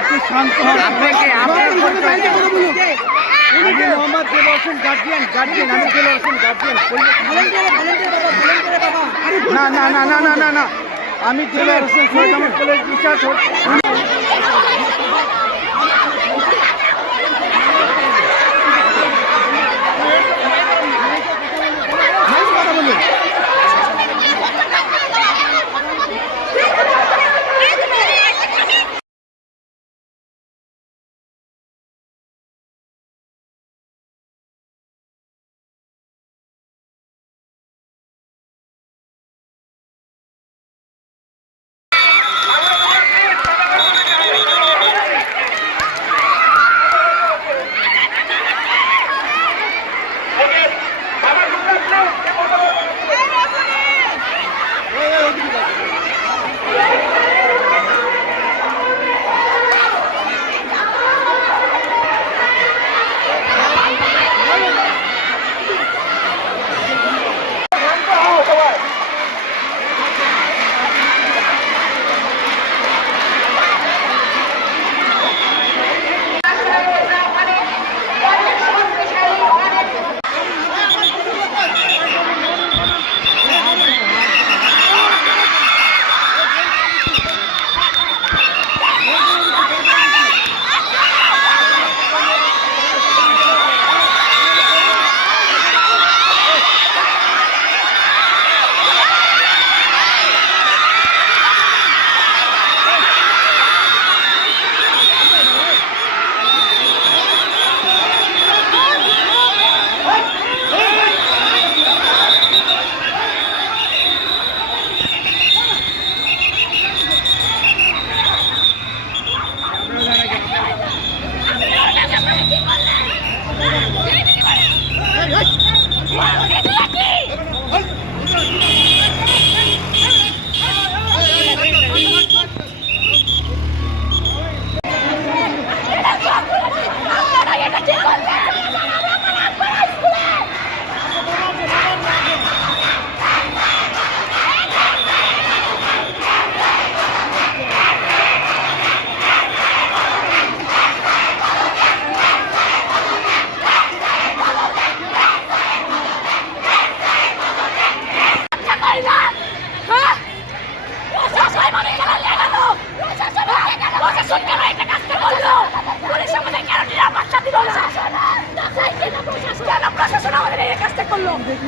একটু শান্ত হন। মোহাম্মদ দেলোয়ার হোসেন গার্জিয়ান, আমি দেলোয়ার হোসেন গার্জিয়ান। না না না না না না না, আমি দেলোয়ার হোসেন শহীদ আহমেদ কলেজ রিসার্চ।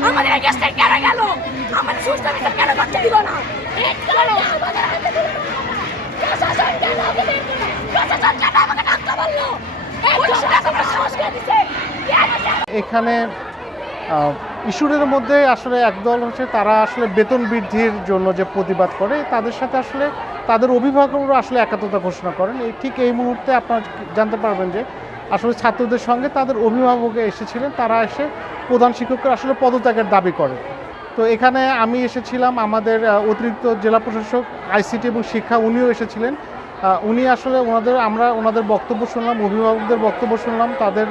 আমাদের এই দেশটা কেন গেল? আমাদের সুস্থ বিচার কেন করতে দিল না? এখানে ইস্যুর মধ্যে আসলে একদল হচ্ছে তারা আসলে বেতন বৃদ্ধির জন্য যে প্রতিবাদ করে, তাদের সাথে আসলে তাদের অভিভাবকরা আসলে একাত্মতা ঘোষণা করেন। ঠিক এই মুহূর্তে আপনারা জানতে পারবেন যে আসলে ছাত্রদের সঙ্গে তাদের অভিভাবক এসেছিলেন, তারা এসে প্রধান শিক্ষকরা আসলে পদত্যাগের দাবি করে। তো এখানে আমি এসেছিলাম, আমাদের অতিরিক্ত জেলা প্রশাসক আইসিটি এবং শিক্ষা উনিও এসেছিলেন। উনি আসলে আমরা ওনাদের বক্তব্য শুনলাম, অভিভাবকদের বক্তব্য শুনলাম, তাদের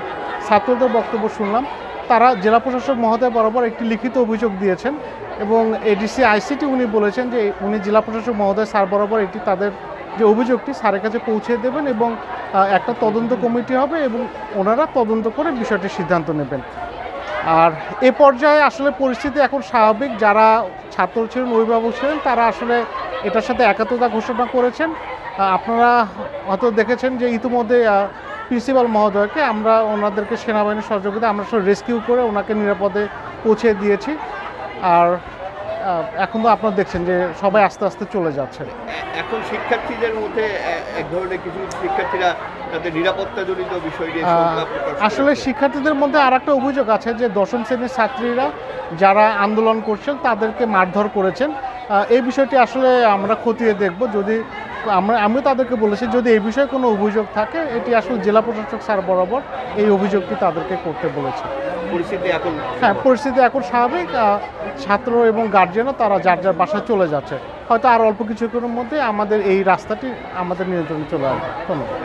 ছাত্রদের বক্তব্য শুনলাম। তারা জেলা প্রশাসক মহোদয় বরাবর একটি লিখিত অভিযোগ দিয়েছেন এবং এডিসি আইসিটি উনি বলেছেন যে উনি জেলা প্রশাসক মহোদয় স্যার বরাবর এটি তাদের যে অভিযোগটি স্যারের কাছে পৌঁছে দেবেন এবং একটা তদন্ত কমিটি হবে এবং ওনারা তদন্ত করে বিষয়টির সিদ্ধান্ত নেবেন। আর এ পর্যায়ে আসলে পরিস্থিতি এখন স্বাভাবিক। যারা ছাত্র ছিলেন, অভিভাবক ছিলেন, তারা আসলে এটার সাথে একাত্মতা ঘোষণা করেছেন। আপনারা হয়তো দেখেছেন যে ইতিমধ্যে প্রিন্সিপাল মহোদয়কে আমরা ওনাদেরকে সেনাবাহিনীর সহযোগিতা আমরা আসলে রেস্কিউ করে ওনাকে নিরাপদে পৌঁছে দিয়েছি। আর এখন তো আপনারা দেখছেন যে সবাই আস্তে আস্তে চলে যাচ্ছে। এখন শিক্ষার্থীদের মধ্যে এক ধরনের কিছু শিক্ষার্থীরা তাদের নিরাপত্তাজনিত বিষয় নিয়ে আসলে শিক্ষার্থীদের মধ্যে আর একটা অভিযোগ আছে যে দশম শ্রেণীর ছাত্রীরা যারা আন্দোলন করছেন তাদেরকে মারধর করেছেন। এই বিষয়টি আসলে আমরা খতিয়ে দেখব। যদি আমি তাদেরকে বলেছি যদি এই বিষয়ে কোনো অভিযোগ থাকে এটি আসলে জেলা প্রশাসক স্যার বরাবর এই অভিযোগটি তাদেরকে করতে বলেছে। পরিস্থিতি এখন স্বাভাবিক। ছাত্র এবং গার্জিয়ানও তারা যার যার বাসায় চলে যাচ্ছে। হয়তো আর অল্প কিছুক্ষণের মধ্যে আমাদের এই রাস্তাটি আমাদের নিয়ন্ত্রণে চলে আসবে। ধন্যবাদ।